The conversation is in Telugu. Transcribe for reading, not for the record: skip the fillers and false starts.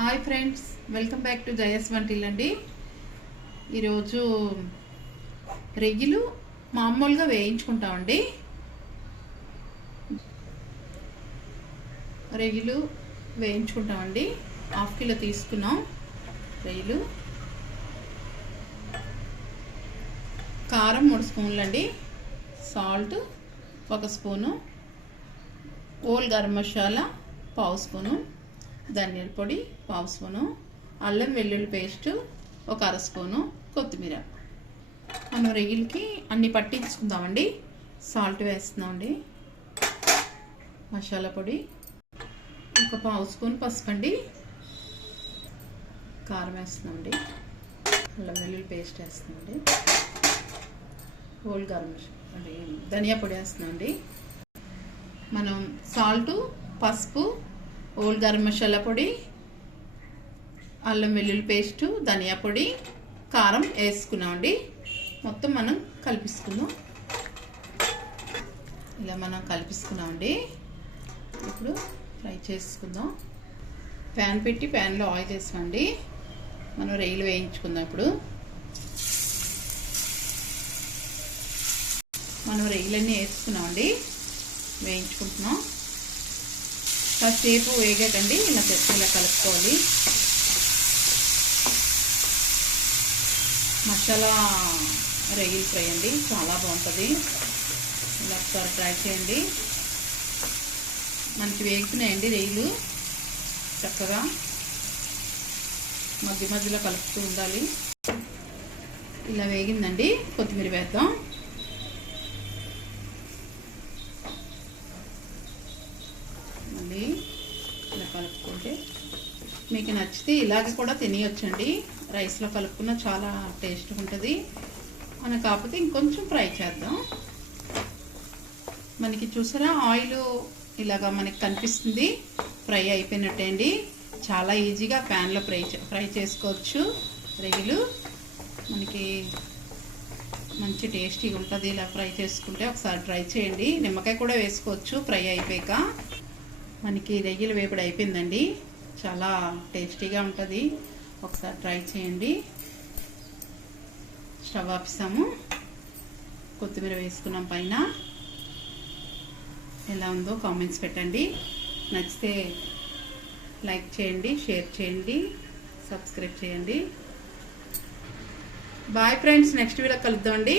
Hi friends, welcome back to జయస్ వంటిల్ అండి. ఈరోజు రెగ్గిలు మామూలుగా వేయించుకుంటామండి. రెగ్గిలు వేయించుకుంటామండి. హాఫ్ కిలో తీసుకున్నాం రెగ్గిలు. కారం 3 స్పూన్లు అండి, salt 1 spoon, whole garam masala 1/2 spoon, ధనియాల పొడి 1/2 స్పూను, అల్లం వెల్లుల్లి పేస్ట్ 1 అర స్పూను, కొత్తిమీర. మనం రెగ్గిలకి అన్ని పట్టించుకుందామండి. సాల్ట్ వేస్తున్నామండి, మసాలా పొడి 1/2 స్పూన్, పసుపు అండి, కారం వేస్తున్నామండి, అల్లం వెల్లుల్లి పేస్ట్ వేస్తున్నామండి, హోల్ గరం అది ధనియా పొడి వేస్తున్నామండి. మనం సాల్ట్, పసుపు, హోల్ గరం మసాలా పొడి, అల్లం వెల్లుల్లి పేస్టు, ధనియా పొడి, కారం వేసుకున్నామండి. మొత్తం మనం కలిపిస్తున్నాం. ఇలా మనం కలిపిస్తున్నామండి. ఇప్పుడు ఫ్రై చేసుకుందాం. ప్యాన్ పెట్టి ప్యాన్లో ఆయిల్ వేసామండి. మనం రొయ్యలు వేయించుకుందాం. ఇప్పుడు మనం రొయ్యలన్నీ వేసుకున్నామండి, వేయించుకుంటున్నాం. కాసేపు వేగకండి, ఇలా కలుపుకోవాలి. మసాలా రొయ్యలు ఫ్రై అండి, చాలా బాగుంటుంది. ఇలా ఒకసారి ట్రై చేయండి. మనకి వేగుతున్నాయండి రొయ్యలు. చక్కగా మధ్య మధ్యలో కలుపుతూ ఉండాలి. ఇలా వేగిందండి, కొత్తిమీర వేద్దాం. ఇలా కలుపుకుంటే మీకు నచ్చితే ఇలాగ కూడా తినేయొచ్చండి. రైస్లో కలుపుకున్న చాలా టేస్ట్గా ఉంటుంది. మనం కాకపోతే ఇంకొంచెం ఫ్రై చేద్దాం. మనకి చూసారా, ఆయిల్ ఇలాగా మనకి కనిపిస్తుంది. ఫ్రై అయిపోయినట్టే అండి. చాలా ఈజీగా ప్యాన్లో ఫ్రై చేసుకోవచ్చు. రొయ్యలు మనకి మంచి టేస్టీగా ఉంటుంది. ఇలా ఫ్రై చేసుకుంటే ఒకసారి ట్రై చేయండి. నిమ్మకాయ కూడా వేసుకోవచ్చు ఫ్రై అయిపోయాక. మనకి రొయ్యలు వేపుడు అయిపోయిందండి. చాలా టేస్టీగా ఉంటుంది. ఒకసారి ట్రై చేయండి. స్టవ్ ఆపిస్తాము. కొత్తిమీర వేసుకున్నాం పైన. ఎలా ఉందో కామెంట్స్ పెట్టండి. నచ్చితే లైక్ చేయండి, షేర్ చేయండి, సబ్స్క్రైబ్ చేయండి. బాయ్ ఫ్రెండ్స్, నెక్స్ట్ వీడియో కలుద్దామండి.